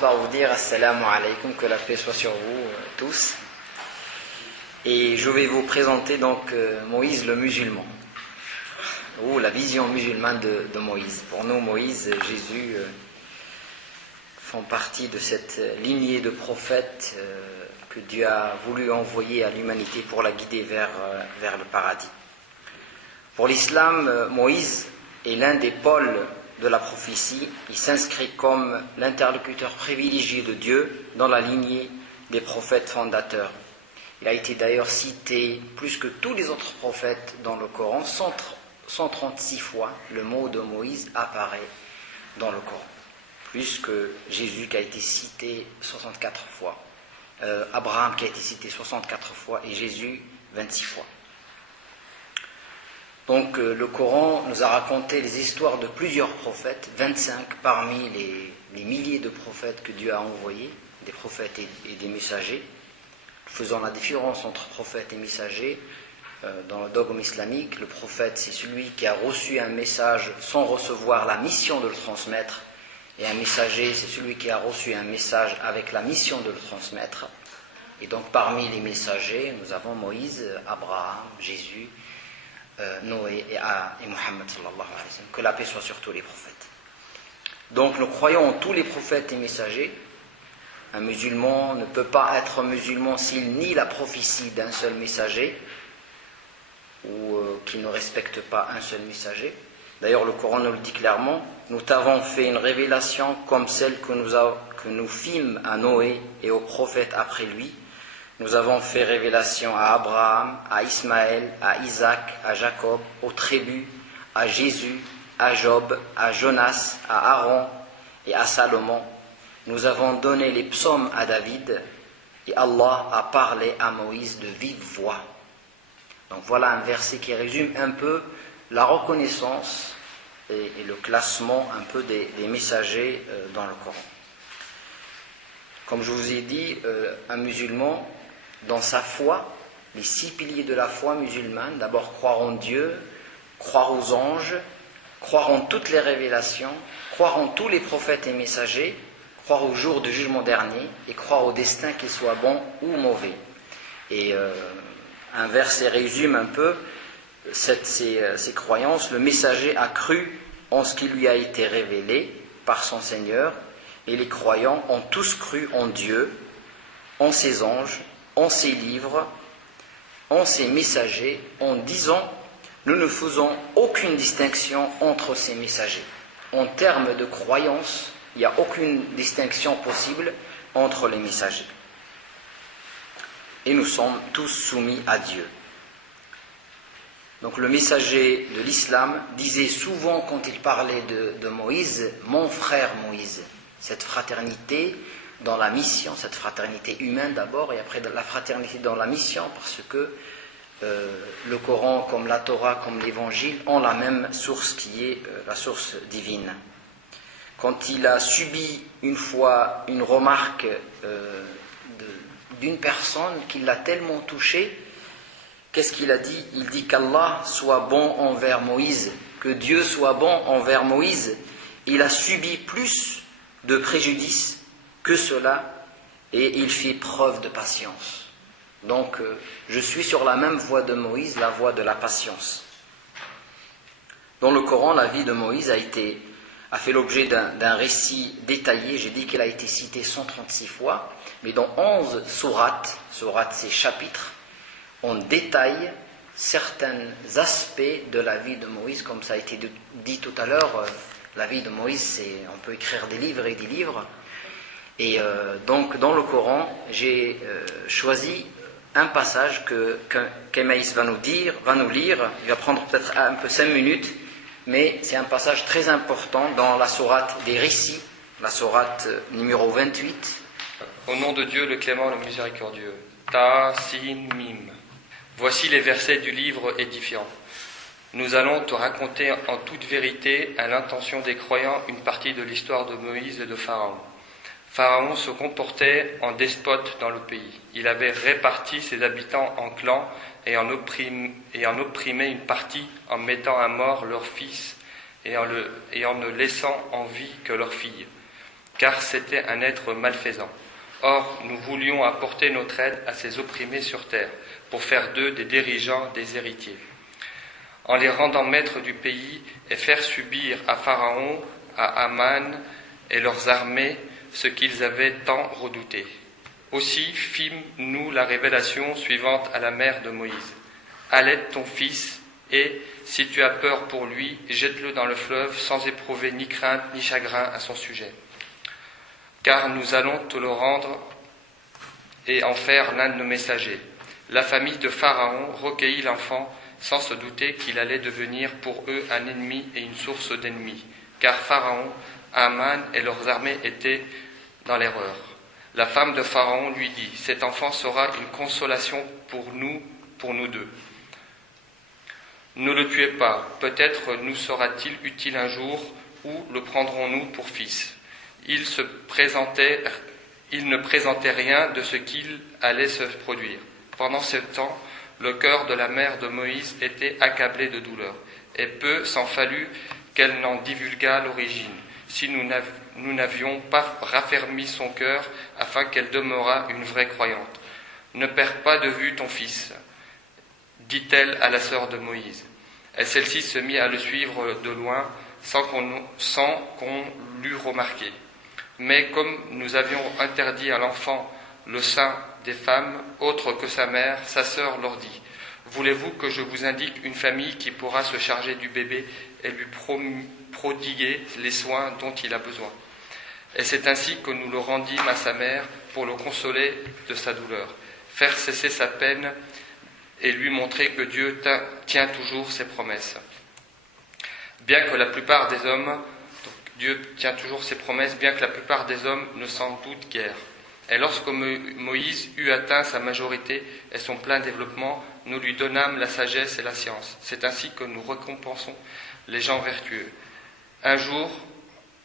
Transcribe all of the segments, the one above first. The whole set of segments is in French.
par vous dire Assalamu alaikum, que la paix soit sur vous tous. Et je vais vous présenter donc Moïse le musulman, ou la vision musulmane de Moïse. Pour nous, Moïse, Jésus font partie de cette lignée de prophètes que Dieu a voulu envoyer à l'humanité pour la guider vers le paradis. Pour l'islam, Moïse est l'un des pôles de la prophétie. Il s'inscrit comme l'interlocuteur privilégié de Dieu dans la lignée des prophètes fondateurs. Il a été d'ailleurs cité plus que tous les autres prophètes dans le Coran. 136 fois le mot de Moïse apparaît dans le Coran, plus que Jésus qui a été cité 64 fois, Abraham qui a été cité 64 fois et Jésus 26 fois. Donc le Coran nous a raconté les histoires de plusieurs prophètes, 25 parmi les milliers de prophètes que Dieu a envoyés, des prophètes et des messagers, faisant la différence entre prophète et messager. Dans le dogme islamique, le prophète c'est celui qui a reçu un message sans recevoir la mission de le transmettre, et un messager c'est celui qui a reçu un message avec la mission de le transmettre. Et donc parmi les messagers, nous avons Moïse, Abraham, Jésus, Noé et Mohammed sallallahu alayhi wa sallam. Que la paix soit sur tous les prophètes. Donc nous croyons en tous les prophètes et messagers. Un musulman ne peut pas être musulman s'il nie la prophétie d'un seul messager ou qu'il ne respecte pas un seul messager. D'ailleurs le Coran nous le dit clairement: nous t'avons fait une révélation comme celle que nous fîmes à Noé et aux prophètes après lui. Nous avons fait révélation à Abraham, à Ismaël, à Isaac, à Jacob, aux tribus, à Jésus, à Job, à Jonas, à Aaron et à Salomon. Nous avons donné les psaumes à David et Allah a parlé à Moïse de vive voix. Donc voilà un verset qui résume un peu la reconnaissance et le classement un peu des messagers dans le Coran. Comme je vous ai dit, un musulman, dans sa foi, les 6 piliers de la foi musulmane, d'abord croire en Dieu, croire aux anges, croire en toutes les révélations, croire en tous les prophètes et messagers, croire au jour du jugement dernier et croire au destin qu'il soit bon ou mauvais. Et un verset résume un peu ces croyances. Le messager a cru en ce qui lui a été révélé par son Seigneur, et les croyants ont tous cru en Dieu, en ses anges, en ses livres, en ses messagers, en disant: nous ne faisons aucune distinction entre ces messagers. En termes de croyance, il n'y a aucune distinction possible entre les messagers. Et nous sommes tous soumis à Dieu. Donc le messager de l'islam disait souvent, quand il parlait de Moïse, mon frère Moïse. Cette fraternité dans la mission, cette fraternité humaine d'abord, et après la fraternité dans la mission, parce que le Coran, comme la Torah, comme l'Évangile, ont la même source qui est la source divine. Quand il a subi une fois une remarque d'une personne qui l'a tellement touché, qu'est-ce qu'il a dit? Il dit qu'Allah soit bon envers Moïse, que Dieu soit bon envers Moïse. Il a subi plus de préjudice que cela, et il fit preuve de patience. Donc je suis sur la même voie de Moïse, la voie de la patience. Dans le Coran, la vie de Moïse a fait l'objet d'un récit détaillé. J'ai dit qu'elle a été citée 136 fois, mais dans 11 sourates, c'est chapitres, on détaille certains aspects de la vie de Moïse, comme ça a été dit tout à l'heure. La vie de Moïse, on peut écrire des livres et des livres. Et donc dans le Coran, j'ai choisi un passage qu'Emaïs va nous lire. Il va prendre peut-être un peu 5 minutes, mais c'est un passage très important dans la sourate des récits, la sourate numéro 28. Au nom de Dieu, le clément, le miséricordieux. Ta, Sin, Mim. Voici les versets du livre édifiant. Nous allons te raconter en toute vérité, à l'intention des croyants, une partie de l'histoire de Moïse et de Pharaon. Pharaon se comportait en despote dans le pays. Il avait réparti ses habitants en clans et en opprimait une partie en mettant à mort leurs fils et en ne laissant en vie que leurs filles. car c'était un être malfaisant. Or, nous voulions apporter notre aide à ces opprimés sur terre, pour faire d'eux des dirigeants, des héritiers, en les rendant maîtres du pays et faire subir à Pharaon, à Aman et leurs armées ce qu'ils avaient tant redouté. Aussi fîmes-nous la révélation suivante à la mère de Moïse. Allaite ton fils, et, si tu as peur pour lui, jette-le dans le fleuve sans éprouver ni crainte ni chagrin à son sujet. Car nous allons te le rendre et en faire l'un de nos messagers. La famille de Pharaon recueillit l'enfant sans se douter qu'il allait devenir pour eux un ennemi et une source d'ennemis, car Pharaon, Aman et leurs armées étaient dans l'erreur. La femme de Pharaon lui dit, « Cet enfant sera une consolation pour nous deux. Ne le tuez pas, peut-être nous sera-t-il utile un jour, ou le prendrons-nous pour fils. » Il ne présentait rien de ce qu'il allait se produire. Pendant ce temps, le cœur de la mère de Moïse était accablé de douleur, et peu s'en fallut qu'elle n'en divulgât l'origine, si nous n'avions pas raffermi son cœur afin qu'elle demeurât une vraie croyante. « Ne perds pas de vue ton fils, dit-elle à la sœur de Moïse. Et celle-ci se mit à le suivre de loin, sans qu'on l'eût remarqué. Mais comme nous avions interdit à l'enfant le sein des femmes, autres que sa mère, sa sœur leur dit, « Voulez-vous que je vous indique une famille qui pourra se charger du bébé et lui prodiguer les soins dont il a besoin ?» Et c'est ainsi que nous le rendîmes à sa mère pour le consoler de sa douleur, faire cesser sa peine et lui montrer que Dieu tient toujours ses promesses. Bien que la plupart des hommes, Dieu tient toujours ses promesses, bien que la plupart des hommes ne s'en doutent guère. Et lorsque Moïse eut atteint sa majorité et son plein développement, nous lui donnâmes la sagesse et la science. C'est ainsi que nous récompensons les gens vertueux. Un jour,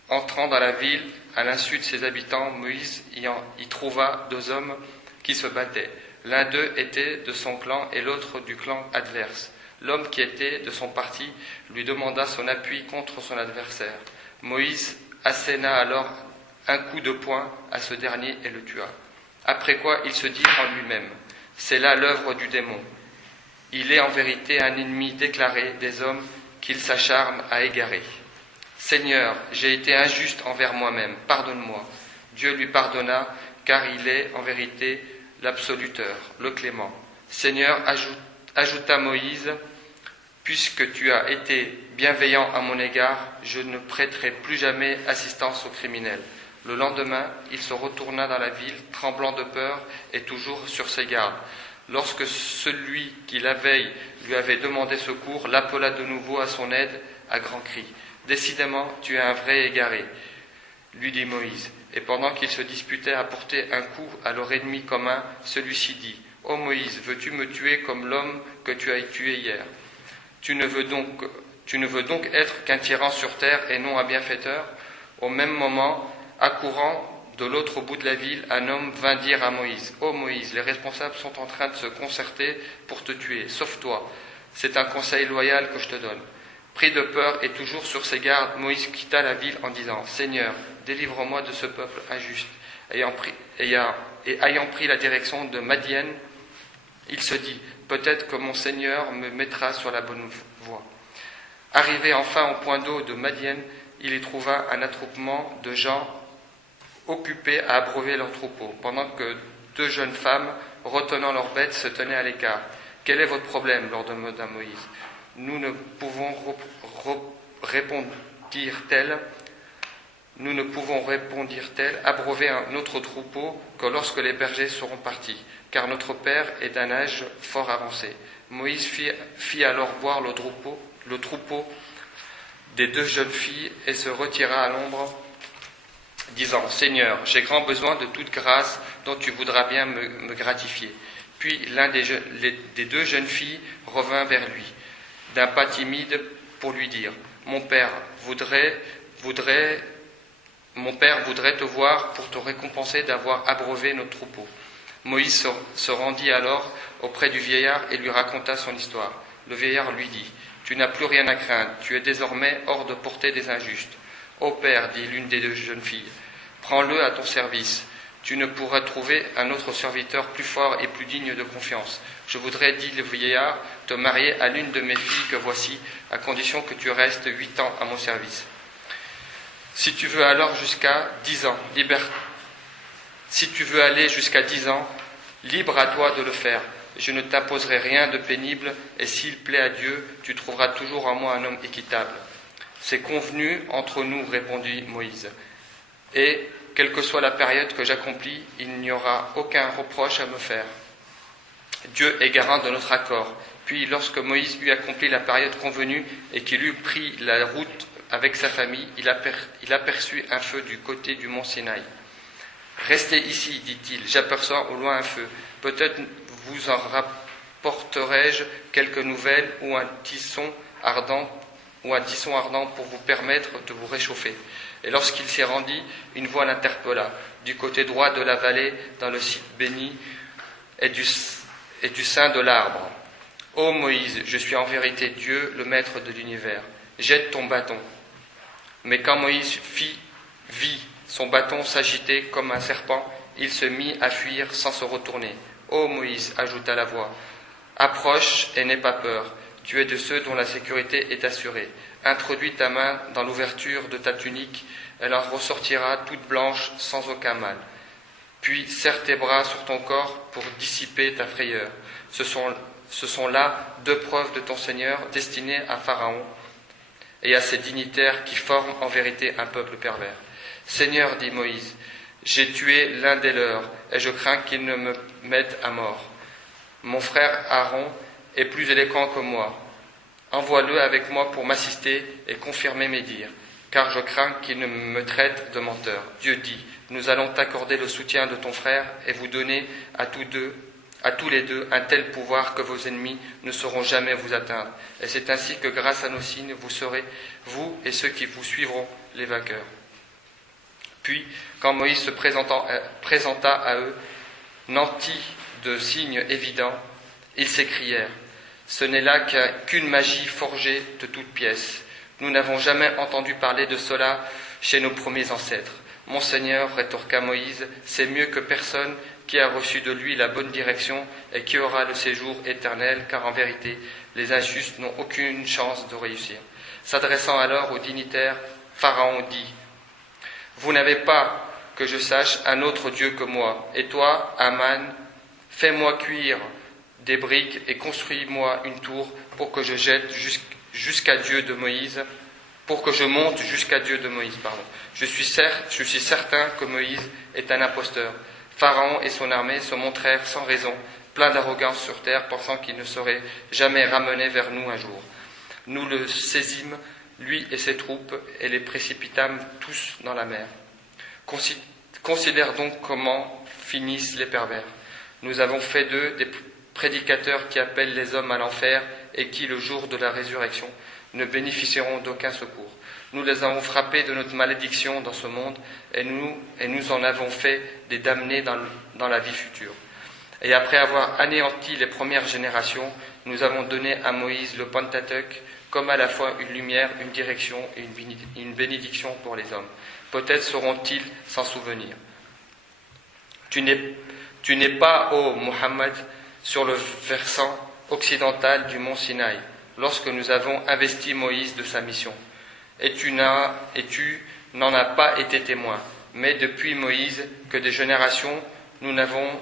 entrant dans la ville, à l'insu de ses habitants, Moïse y trouva deux hommes qui se battaient. L'un d'eux était de son clan et l'autre du clan adverse. L'homme qui était de son parti lui demanda son appui contre son adversaire. Moïse asséna alors un coup de poing à ce dernier et le tua. Après quoi il se dit en lui-même, « C'est là l'œuvre du démon. Il est en vérité un ennemi déclaré des hommes qu'il s'acharne à égarer. Seigneur, j'ai été injuste envers moi-même, pardonne-moi. » Dieu lui pardonna, car il est en vérité l'absoluteur, le clément. Seigneur, ajouta Moïse, puisque tu as été bienveillant à mon égard, je ne prêterai plus jamais assistance aux criminels. Le lendemain, il se retourna dans la ville, tremblant de peur et toujours sur ses gardes. Lorsque celui qui la veille lui avait demandé secours l'appela de nouveau à son aide à grands cris. « Décidément, tu es un vrai égaré, » lui dit Moïse. Et pendant qu'ils se disputaient à porter un coup à leur ennemi commun, celui-ci dit, « Ô Moïse, veux-tu me tuer comme l'homme que tu as tué hier ? Tu ne veux donc être qu'un tyran sur terre et non un bienfaiteur ?» Au même moment, accourant de l'autre bout de la ville, un homme vint dire à Moïse, « Ô Moïse, les responsables sont en train de se concerter pour te tuer, sauve-toi. C'est un conseil loyal que je te donne. » Pris de peur et toujours sur ses gardes, Moïse quitta la ville en disant, « Seigneur, délivre-moi de ce peuple injuste. » Ayant pris la direction de Madian, il se dit, « Peut-être que mon Seigneur me mettra sur la bonne voie. » Arrivé enfin au point d'eau de Madian, il y trouva un attroupement de gens occupés à abreuver leurs troupeaux, pendant que deux jeunes femmes, retenant leurs bêtes, se tenaient à l'écart. « Quel est votre problème ?» leur demanda Moïse. « Nous ne pouvons, répondirent-elles, abreuver un autre troupeau que lorsque les bergers seront partis, car notre père est d'un âge fort avancé. » Moïse fit alors boire le troupeau des deux jeunes filles et se retira à l'ombre, disant, « Seigneur, j'ai grand besoin de toute grâce dont tu voudras bien me gratifier. » Puis l'un des deux jeunes filles revint vers lui, d'un pas timide, pour lui dire, « Mon père voudrait te voir pour te récompenser d'avoir abreuvé notre troupeau. » Moïse se rendit alors auprès du vieillard et lui raconta son histoire. Le vieillard lui dit, « Tu n'as plus rien à craindre, tu es désormais hors de portée des injustes. »« Ô père, dit l'une des deux jeunes filles, Prends-le à ton service. Tu ne pourras trouver un autre serviteur plus fort et plus digne de confiance. Je voudrais, dit le vieillard, te marier à l'une de mes filles que voici, à condition que tu restes 8 ans à mon service. Si tu veux alors jusqu'à 10 ans, Si tu veux aller jusqu'à 10 ans, libre à toi de le faire. Je ne t'imposerai rien de pénible, et s'il plaît à Dieu, tu trouveras toujours en moi un homme équitable. C'est convenu entre nous, répondit Moïse. Et, quelle que soit la période que j'accomplis, il n'y aura aucun reproche à me faire. Dieu est garant de notre accord. Puis, lorsque Moïse eut accompli la période convenue et qu'il eut pris la route avec sa famille, il aperçut un feu du côté du mont Sinaï. « Restez ici, dit-il, j'aperçois au loin un feu. Peut-être vous en rapporterai-je quelques nouvelles ou un tisson ardent pour vous permettre de vous réchauffer. » Et lorsqu'il s'y rendit, une voix l'interpella. Du côté droit de la vallée, dans le site béni et du sein de l'arbre. « Ô Moïse, je suis en vérité Dieu, le maître de l'univers. Jette ton bâton. » Mais quand Moïse vit son bâton s'agiter comme un serpent, il se mit à fuir sans se retourner. « Ô Moïse, ajouta la voix, approche et n'aie pas peur. Tu es de ceux dont la sécurité est assurée. Introduis ta main dans l'ouverture de ta tunique, elle en ressortira toute blanche sans aucun mal. Puis serre tes bras sur ton corps pour dissiper ta frayeur. Ce sont là 2 preuves de ton Seigneur destinées à Pharaon et à ses dignitaires qui forment en vérité un peuple pervers. Seigneur, dit Moïse, j'ai tué l'un des leurs et je crains qu'il ne me mette à mort. Mon frère Aaron est plus éloquent que moi. Envoie-le avec moi pour m'assister et confirmer mes dires, car je crains qu'il ne me traite de menteur. Dieu dit, nous allons t'accorder le soutien de ton frère et vous donner à tous les deux un tel pouvoir que vos ennemis ne sauront jamais vous atteindre. Et c'est ainsi que grâce à nos signes, vous serez, vous et ceux qui vous suivront, les vainqueurs. Puis, quand Moïse se présenta à eux, nanti de signes évidents, ils s'écrièrent, « Ce n'est là qu'une magie forgée de toutes pièces. Nous n'avons jamais entendu parler de cela chez nos premiers ancêtres. Mon Seigneur, rétorqua Moïse, c'est mieux que personne qui a reçu de lui la bonne direction et qui aura le séjour éternel, car en vérité, les injustes n'ont aucune chance de réussir. » S'adressant alors aux dignitaires, Pharaon dit, « Vous n'avez pas, que je sache, un autre Dieu que moi. Et toi, Aman, fais-moi cuire des briques et construis-moi une tour pour que je jette jusqu'à Dieu de Moïse, pour que je monte jusqu'à Dieu de Moïse. Je suis certain que Moïse est un imposteur. » Pharaon et son armée se montrèrent sans raison, pleins d'arrogance sur terre, pensant qu'il ne serait jamais ramené vers nous un jour. Nous le saisîmes, lui et ses troupes, et les précipitâmes tous dans la mer. Considère donc comment finissent les pervers. Nous avons fait d'eux des prédicateurs qui appellent les hommes à l'enfer et qui, le jour de la résurrection, ne bénéficieront d'aucun secours. Nous les avons frappés de notre malédiction dans ce monde et nous en avons fait des damnés dans la vie future. Et après avoir anéanti les premières générations, nous avons donné à Moïse le Pentateuque comme à la fois une lumière, une direction et une bénédiction pour les hommes. Peut-être sauront-ils s'en souvenir. Tu n'es pas, ô Muhammad, sur le versant occidental du mont Sinaï, lorsque nous avons investi Moïse de sa mission. Et tu n'en as pas été témoin. Mais depuis Moïse, que de générations n'avons-nous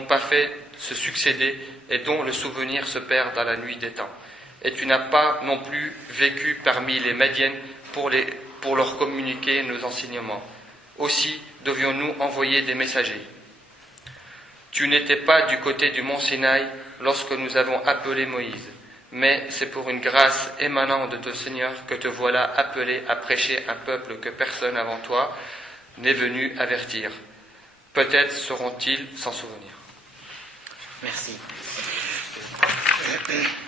pas fait se succéder et dont le souvenir se perd dans la nuit des temps. Et tu n'as pas non plus vécu parmi les Madiennes pour leur communiquer nos enseignements. Aussi devions-nous envoyer des messagers. Tu n'étais pas du côté du mont Sinaï lorsque nous avons appelé Moïse, mais c'est pour une grâce émanant de ton Seigneur que te voilà appelé à prêcher un peuple que personne avant toi n'est venu avertir. Peut-être sauront-ils s'en souvenir. Merci.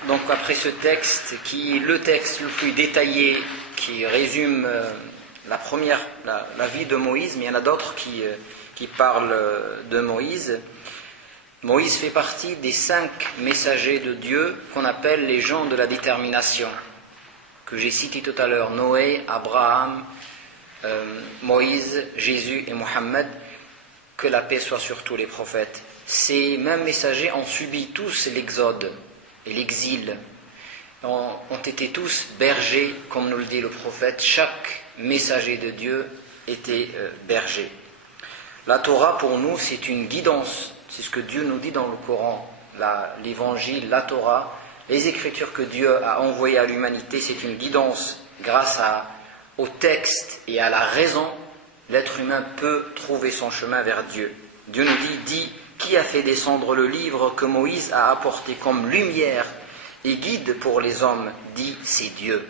Donc après ce texte, qui est le texte le plus détaillé, qui résume la vie de Moïse, mais il y en a d'autres qui parlent de Moïse. Moïse fait partie des 5 messagers de Dieu qu'on appelle les gens de la détermination, que j'ai cités tout à l'heure, Noé, Abraham, Moïse, Jésus et Mohammed, que la paix soit sur tous les prophètes. Ces mêmes messagers ont subi tous l'exode et l'exil, ont été tous bergers, comme nous le dit le prophète. Chaque messager de Dieu était berger. La Torah pour nous c'est une guidance, c'est ce que Dieu nous dit dans le Coran, l'évangile, la Torah, les écritures que Dieu a envoyées à l'humanité, c'est une guidance. Grâce au texte et à la raison, l'être humain peut trouver son chemin vers Dieu. Dieu nous dit, qui a fait descendre le livre que Moïse a apporté comme lumière et guide pour les hommes, dit, c'est Dieu.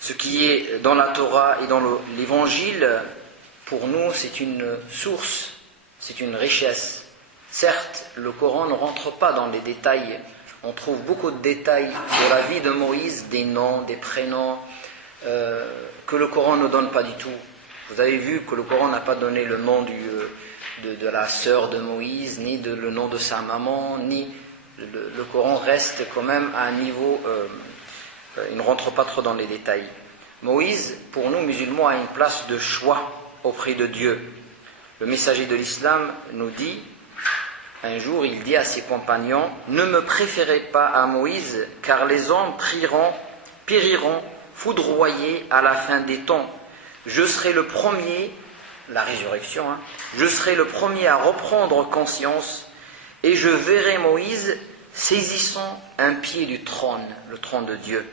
Ce qui est dans la Torah et dans l'évangile, pour nous, c'est une source, c'est une richesse. Certes, le Coran ne rentre pas dans les détails. On trouve beaucoup de détails sur la vie de Moïse, des noms, des prénoms, que le Coran ne donne pas du tout. Vous avez vu que le Coran n'a pas donné le nom de la sœur de Moïse, ni le nom de sa maman, ni le Coran reste quand même à un niveau, il ne rentre pas trop dans les détails. Moïse, pour nous musulmans, a une place de choix auprès de Dieu. Le messager de l'islam nous dit, un jour il dit à ses compagnons, ne me préférez pas à Moïse, car les hommes périront foudroyés à la fin des temps. Je serai le premier, la résurrection, je serai le premier à reprendre conscience, et je verrai Moïse saisissant un pied du trône, le trône de Dieu.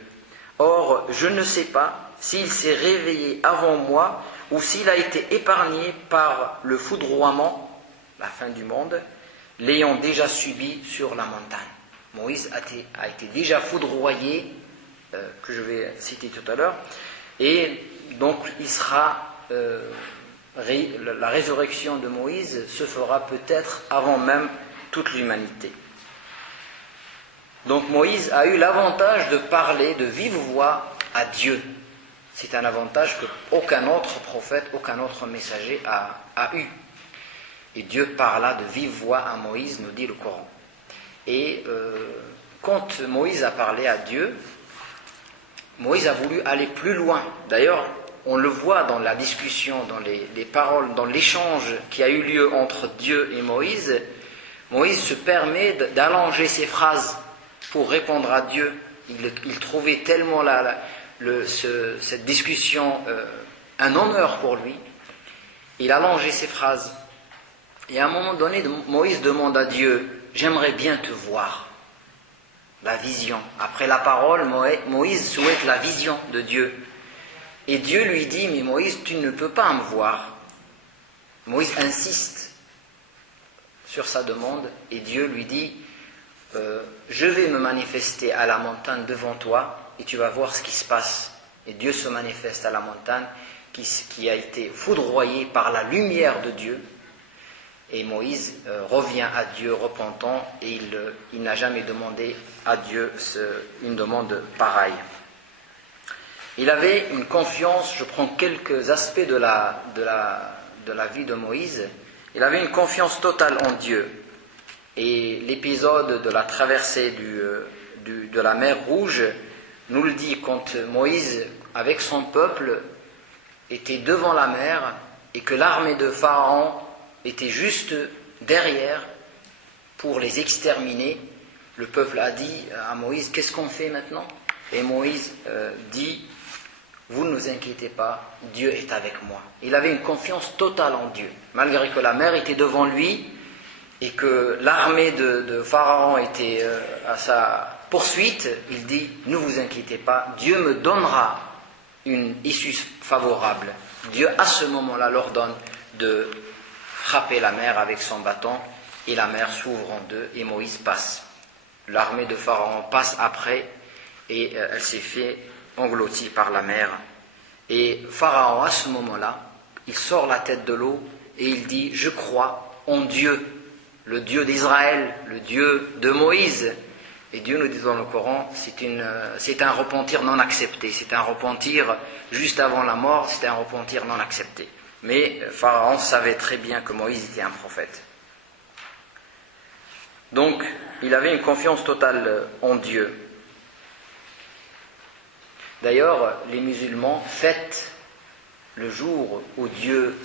Or, je ne sais pas s'il s'est réveillé avant moi, ou s'il a été épargné par le foudroiement, la fin du monde, l'ayant déjà subi sur la montagne. Moïse a été déjà foudroyé, que je vais citer tout à l'heure, et donc il sera, la résurrection de Moïse se fera peut-être avant même toute l'humanité. Donc Moïse a eu l'avantage de parler de vive voix à Dieu. C'est un avantage qu'aucun autre prophète, aucun autre messager a eu. Et Dieu parla de vive voix à Moïse, nous dit le Coran. Et quand Moïse a parlé à Dieu, Moïse a voulu aller plus loin. D'ailleurs, on le voit dans la discussion, dans les paroles, dans l'échange qui a eu lieu entre Dieu et Moïse. Moïse se permet d'allonger ses phrases pour répondre à Dieu. Il trouvait tellement cette discussion un honneur pour lui. Il allongeait ses phrases. Et à un moment donné, Moïse demande à Dieu, j'aimerais bien te voir. La vision. Après la parole, Moïse souhaite la vision de Dieu. Et Dieu lui dit, mais Moïse, tu ne peux pas me voir. Moïse insiste sur sa demande et Dieu lui dit, je vais me manifester à la montagne devant toi et tu vas voir ce qui se passe. Et Dieu se manifeste à la montagne qui a été foudroyée par la lumière de Dieu. Et Moïse revient à Dieu repentant et il n'a jamais demandé à Dieu une demande pareille. Il avait une confiance, je prends quelques aspects de la vie de Moïse, il avait une confiance totale en Dieu. Et l'épisode de la traversée de la mer Rouge nous le dit quand Moïse, avec son peuple, était devant la mer et que l'armée de Pharaon était juste derrière pour les exterminer. Le peuple a dit à Moïse, qu'est-ce qu'on fait maintenant? Et Moïse dit, vous ne vous inquiétez pas, Dieu est avec moi. Il avait une confiance totale en Dieu, malgré que la mer était devant lui et que l'armée de Pharaon était à sa poursuite. Il dit, ne vous inquiétez pas, Dieu me donnera une issue favorable. Dieu à ce moment-là leur donne de frapper la mer avec son bâton et la mer s'ouvre en deux et Moïse passe. L'armée de Pharaon passe après et elle s'est fait engloutie par la mer. Et Pharaon à ce moment-là, il sort la tête de l'eau et il dit, je crois en Dieu, le Dieu d'Israël, le Dieu de Moïse. Et Dieu nous dit dans le Coran, c'est un repentir non accepté, c'est un repentir juste avant la mort, c'est un repentir non accepté. Mais Pharaon savait très bien que Moïse était un prophète. Donc, il avait une confiance totale en Dieu. D'ailleurs, les musulmans fêtent le jour où Dieu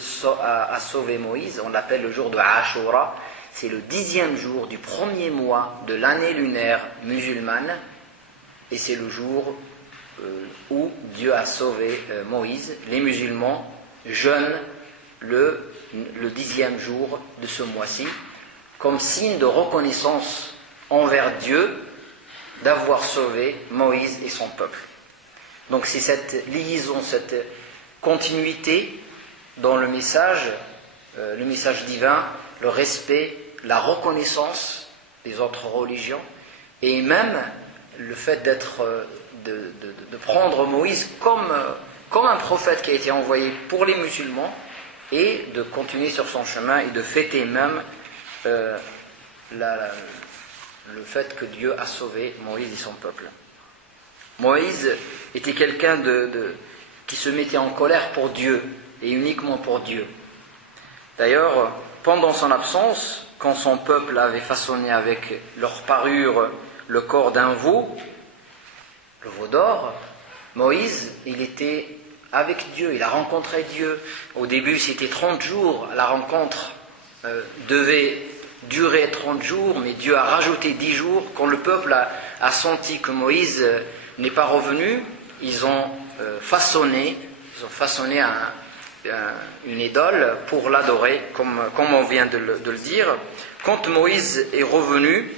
a sauvé Moïse, on l'appelle le jour de Ashura. C'est le 10e jour du premier mois de l'année lunaire musulmane. Et c'est le jour où Dieu a sauvé Moïse. Les musulmans jeûnent le 10e jour de ce mois-ci, comme signe de reconnaissance envers Dieu d'avoir sauvé Moïse et son peuple. Donc c'est cette liaison, cette continuité dans le message divin, le respect, la reconnaissance des autres religions, et même le fait de prendre Moïse comme un prophète qui a été envoyé pour les musulmans, et de continuer sur son chemin et de fêter même le fait que Dieu a sauvé Moïse et son peuple. Moïse était quelqu'un qui se mettait en colère pour Dieu, et uniquement pour Dieu. D'ailleurs, pendant son absence, quand son peuple avait façonné avec leur parure le corps d'un veau, le veau d'or, Moïse, il était avec Dieu, il a rencontré Dieu. Au début, c'était 30 jours, la rencontre devait durer 30 jours, mais Dieu a rajouté 10 jours. Quand le peuple a senti que Moïse n'est pas revenu, ils ont façonné une idole pour l'adorer, comme on vient de le dire. Quand Moïse est revenu,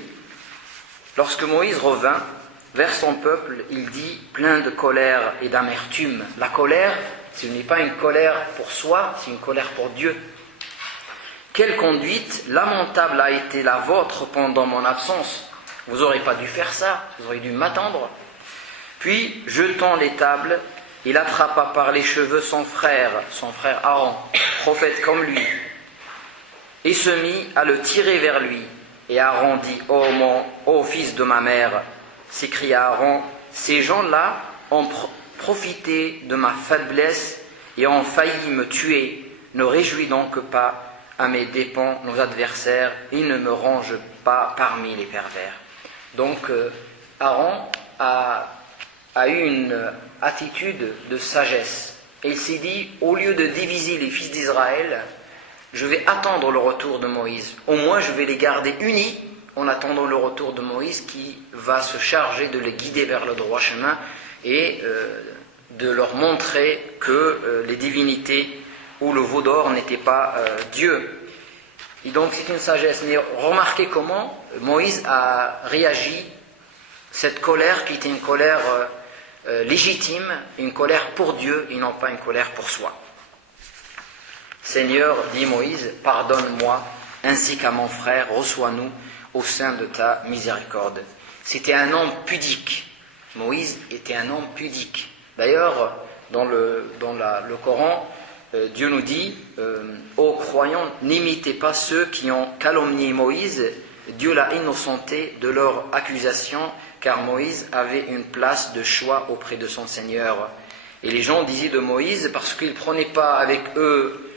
lorsque Moïse revint vers son peuple, il dit plein de colère et d'amertume. La colère, ce n'est pas une colère pour soi, c'est une colère pour Dieu. Quelle conduite lamentable a été la vôtre pendant mon absence. Vous n'aurez pas dû faire ça, vous auriez dû m'attendre. Puis, jetant les tables, il attrapa par les cheveux son frère Aaron, prophète comme lui, et se mit à le tirer vers lui. Et Aaron dit, ô fils de ma mère, s'écria Aaron, ces gens-là ont profité de ma faiblesse et ont failli me tuer. Ne réjouis donc pas à mes dépens nos adversaires, ils ne me rangent pas parmi les pervers. Donc Aaron a eu une attitude de sagesse. Et il s'est dit, au lieu de diviser les fils d'Israël, je vais attendre le retour de Moïse. Au moins je vais les garder unis en attendant le retour de Moïse qui va se charger de les guider vers le droit chemin et de leur montrer que les divinités ou le veau d'or n'était pas Dieu. Et donc c'est une sagesse. Mais remarquez comment Moïse a réagi, cette colère qui était une colère légitime, une colère pour Dieu et non pas une colère pour soi. Seigneur, dit Moïse, pardonne-moi ainsi qu'à mon frère, reçois-nous au sein de ta miséricorde. C'était un homme pudique. Moïse était un homme pudique. D'ailleurs, dans le Coran, Dieu nous dit, ô croyants, n'imitez pas ceux qui ont calomnié Moïse, Dieu l'a innocenté de leur accusation, car Moïse avait une place de choix auprès de son Seigneur. Et les gens disaient de Moïse, parce qu'il ne prenait pas avec eux,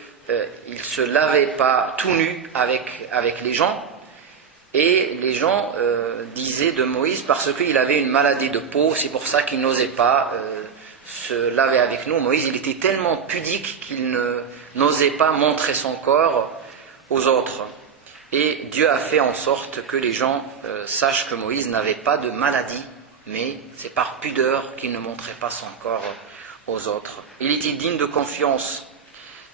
il ne se lavait pas tout nu avec les gens, et les gens disaient de Moïse, parce qu'il avait une maladie de peau, c'est pour ça qu'il n'osait pas se laver avec nous. Moïse, il était tellement pudique qu'il n'osait pas montrer son corps aux autres. Et Dieu a fait en sorte que les gens sachent que Moïse n'avait pas de maladie, mais c'est par pudeur qu'il ne montrait pas son corps aux autres. Il était digne de confiance.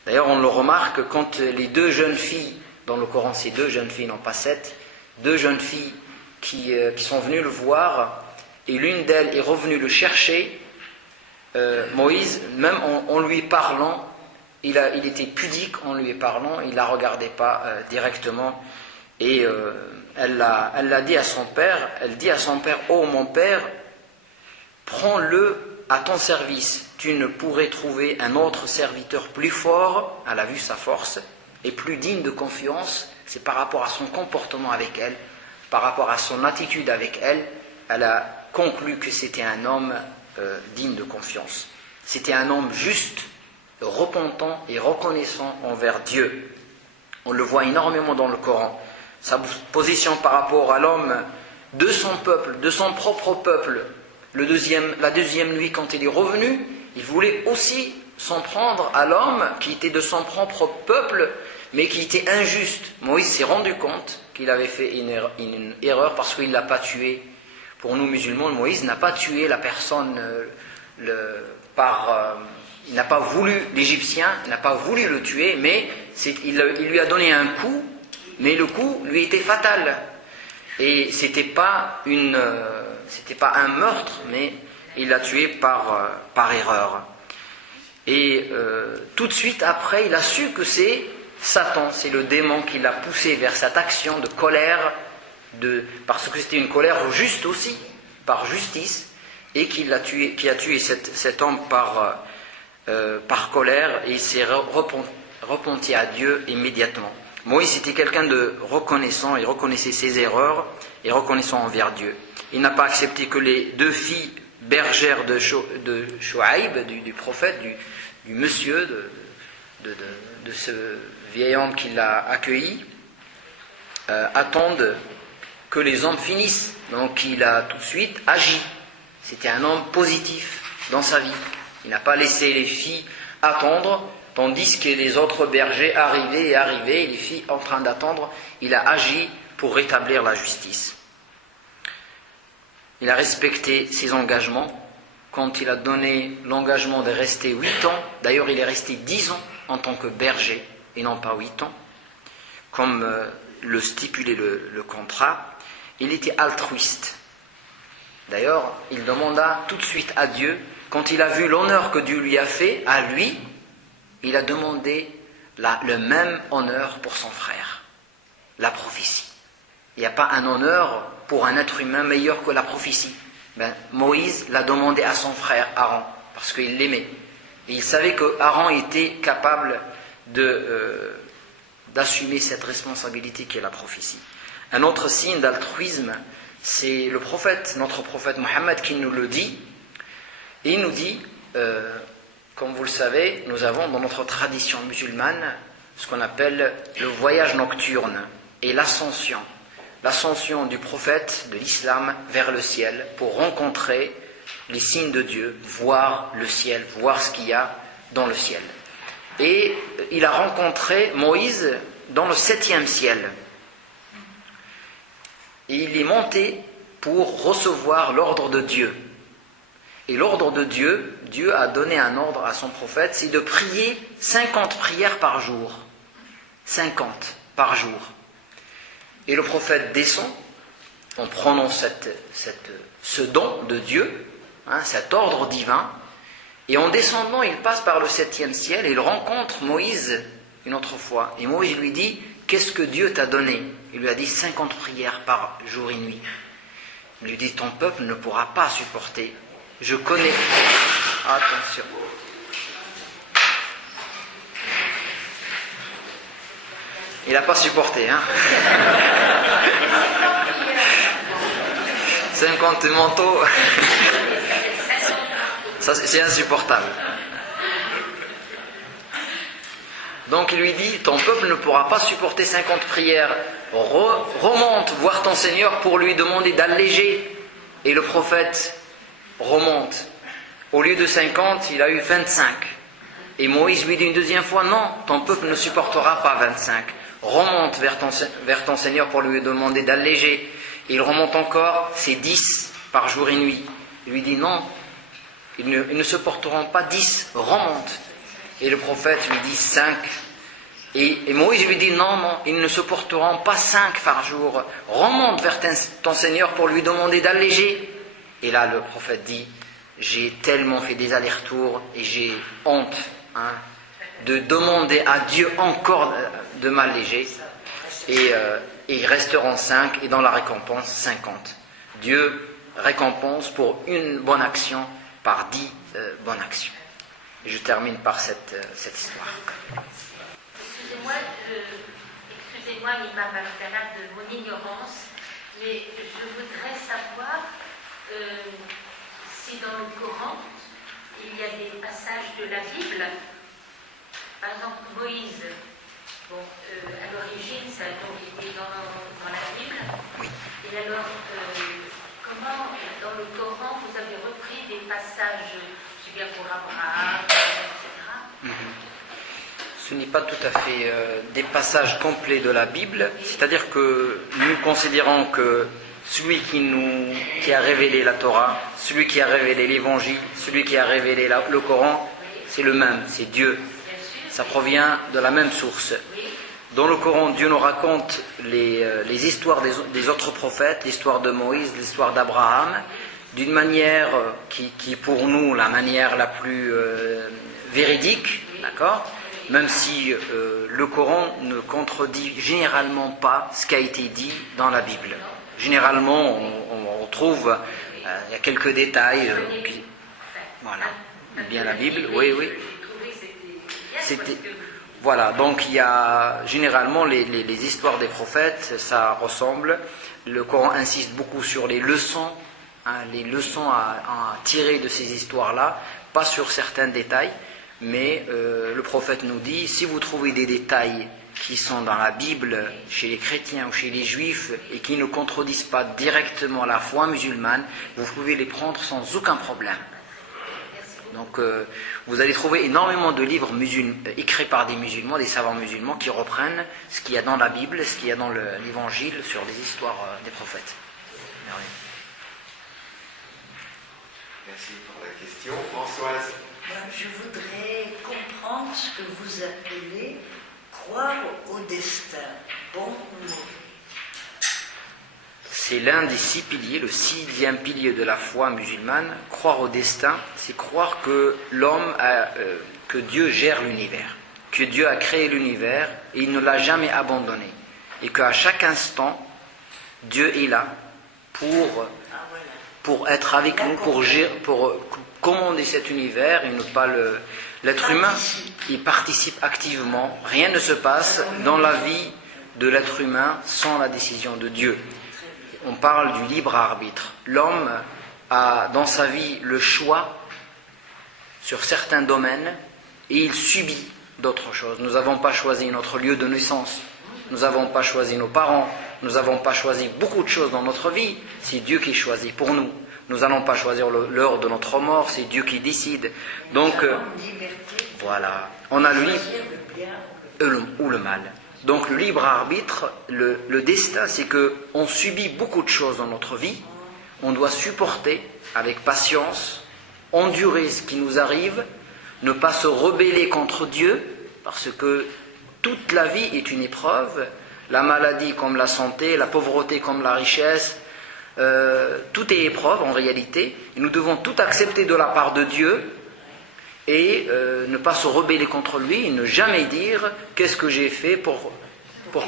D'ailleurs, on le remarque quand les deux jeunes filles, dans le Coran c'est 2 jeunes filles, non pas 7, 2 jeunes filles qui sont venues le voir, et l'une d'elles est revenue le chercher, Moïse, même en lui parlant, il était pudique en lui parlant, il ne la regardait pas directement, et elle l'a dit à son père, elle dit à son père, ô mon père, prends-le à ton service, tu ne pourrais trouver un autre serviteur plus fort, elle a vu sa force, et plus digne de confiance, c'est par rapport à son comportement avec elle, par rapport à son attitude avec elle, elle a conclu que c'était un homme digne de confiance. C'était un homme juste, repentant et reconnaissant envers Dieu. On le voit énormément dans le Coran. Sa position par rapport à l'homme de son peuple, de son propre peuple. La deuxième nuit, quand il est revenu, il voulait aussi s'en prendre à l'homme qui était de son propre peuple, mais qui était injuste. Moïse s'est rendu compte qu'il avait fait une erreur parce qu'il ne l'a pas tué. Pour nous musulmans, Moïse n'a pas tué la personne il n'a pas voulu, l'Égyptien, il n'a pas voulu le tuer, mais il lui a donné un coup, mais le coup lui était fatal. Et c'était pas un meurtre, mais il l'a tué par erreur. Et tout de suite après, il a su que c'est Satan, c'est le démon qui l'a poussé vers cette action de colère, parce que c'était une colère juste aussi, par justice, et qui a tué cet homme par colère, et il s'est repenti à Dieu immédiatement. Moïse était quelqu'un de reconnaissant, il reconnaissait ses erreurs et reconnaissant envers Dieu. Il n'a pas accepté que les 2 filles bergères de Chouaïb, du prophète, du monsieur, de ce vieil homme qui l'a accueilli, attendent que les hommes finissent. Donc il a tout de suite agi. C'était un homme positif dans sa vie. Il n'a pas laissé les filles attendre, tandis que les autres bergers arrivaient et les filles en train d'attendre. Il a agi pour rétablir la justice. Il a respecté ses engagements. Quand il a donné l'engagement de rester 8 ans, d'ailleurs il est resté 10 ans en tant que berger, et non pas 8 ans, comme le stipulait le contrat. Il était altruiste. D'ailleurs, il demanda tout de suite à Dieu, quand il a vu l'honneur que Dieu lui a fait, à lui, il a demandé le même honneur pour son frère, la prophétie. Il n'y a pas un honneur pour un être humain meilleur que la prophétie. Moïse l'a demandé à son frère Aaron, parce qu'il l'aimait. Et il savait que Aaron était capable d'assumer cette responsabilité qui est la prophétie. Un autre signe d'altruisme, c'est le prophète, notre prophète Mohammed qui nous le dit. Et il nous dit, comme vous le savez, nous avons dans notre tradition musulmane ce qu'on appelle le voyage nocturne et l'ascension. L'ascension du prophète de l'islam vers le ciel pour rencontrer les signes de Dieu, voir le ciel, voir ce qu'il y a dans le ciel. Et il a rencontré Moïse dans le 7e ciel. Et il est monté pour recevoir l'ordre de Dieu. Et l'ordre de Dieu, Dieu a donné un ordre à son prophète, c'est de prier 50 prières par jour. 50 par jour. Et le prophète descend en prenant ce don de Dieu, cet ordre divin, et en descendant, il passe par le 7e ciel et il rencontre Moïse une autre fois. Et Moïse lui dit, qu'est-ce que Dieu t'a donné? Il lui a dit 50 prières par jour et nuit. Il lui dit, ton peuple ne pourra pas supporter. Je connais... Attention. Il n'a pas supporté, 50 manteaux, ça c'est insupportable. Donc il lui dit, ton peuple ne pourra pas supporter 50 prières. Remonte voir ton Seigneur pour lui demander d'alléger. Et le prophète remonte. Au lieu de 50, il a eu 25. Et Moïse lui dit une deuxième fois, non, ton peuple ne supportera pas 25. Remonte vers ton Seigneur pour lui demander d'alléger. Il remonte encore, c'est 10 par jour et nuit. Il lui dit non, ils ne supporteront pas 10, remonte. Et le prophète lui dit 5. Et Moïse lui dit non, ils ne supporteront pas 5 par jour. Remonte vers ton Seigneur pour lui demander d'alléger. Et là le prophète dit, j'ai tellement fait des allers-retours et j'ai honte de demander à Dieu encore de m'alléger. Et ils resteront 5 et dans la récompense 50. Dieu récompense pour une bonne action par 10 bonnes actions. Et je termine par cette histoire. Excusez-moi, l'imam Al-Khalaf, de mon ignorance, mais je voudrais savoir si dans le Coran il y a des passages de la Bible. Par exemple, Moïse, à l'origine, ça a donc été dans la Bible. Oui. Et alors, comment, dans le Coran, vous avez repris des passages, je veux dire pour Abraham, etc., Ce n'est pas tout à fait des passages complets de la Bible, c'est-à-dire que nous considérons que celui qui a révélé la Torah, celui qui a révélé l'Évangile, celui qui a révélé le Coran, c'est le même, c'est Dieu. Ça provient de la même source. Dans le Coran, Dieu nous raconte les histoires des autres prophètes, l'histoire de Moïse, l'histoire d'Abraham, d'une manière qui est pour nous la manière la plus véridique, d'accord ? Même si le Coran ne contredit généralement pas ce qui a été dit dans la Bible. Généralement, on retrouve, il y a quelques détails. Voilà, bien la Bible, oui. Voilà, donc il y a généralement les histoires des prophètes, ça ressemble. Le Coran insiste beaucoup sur les leçons à tirer de ces histoires-là, pas sur certains détails. Mais le prophète nous dit, si vous trouvez des détails qui sont dans la Bible, chez les chrétiens ou chez les juifs, et qui ne contredisent pas directement la foi musulmane, vous pouvez les prendre sans aucun problème. Donc vous allez trouver énormément de livres écrits par des musulmans, des savants musulmans, qui reprennent ce qu'il y a dans la Bible, ce qu'il y a dans l'Évangile sur les histoires des prophètes. Merci pour la question. Françoise. Je voudrais comprendre ce que vous appelez croire au destin, bon ou mauvais. C'est l'un des 6 piliers, le 6e pilier de la foi musulmane. Croire au destin, c'est croire que que Dieu gère l'univers, que Dieu a créé l'univers et il ne l'a jamais abandonné, et qu'à chaque instant, Dieu est là pour être avec nous, pour commander cet univers et ne pas l'être humain. Il participe activement. Rien ne se passe dans la vie de l'être humain sans la décision de Dieu. On parle du libre arbitre. L'homme a dans sa vie le choix sur certains domaines et il subit d'autres choses. Nous n'avons pas choisi notre lieu de naissance, nous n'avons pas choisi nos parents, nous n'avons pas choisi beaucoup de choses dans notre vie. C'est Dieu qui choisit pour nous. Nous n'allons pas choisir l'heure de notre mort, c'est Dieu qui décide. Donc, voilà, on a le libre ou le mal. Donc le libre arbitre, le destin, c'est qu'on subit beaucoup de choses dans notre vie. On doit supporter avec patience, endurer ce qui nous arrive, ne pas se rebeller contre Dieu, parce que toute la vie est une épreuve. La maladie comme la santé, la pauvreté comme la richesse, tout est épreuve en réalité, et nous devons tout accepter de la part de Dieu et ne pas se rebeller contre lui et ne jamais dire qu'est-ce que j'ai fait pour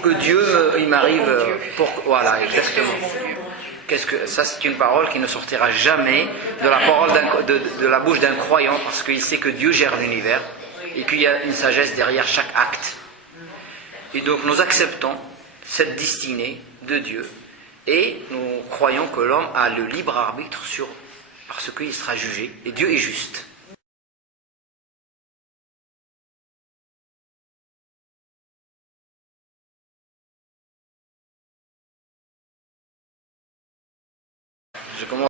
que Dieu il m'arrive voilà, exactement. Ça c'est une parole qui ne sortira jamais de la parole de la bouche d'un croyant, parce qu'il sait que Dieu gère l'univers et qu'il y a une sagesse derrière chaque acte. Et donc nous acceptons cette destinée de Dieu. Et nous croyons que l'homme a le libre arbitre parce qu'il sera jugé. Et Dieu est juste. Je commence.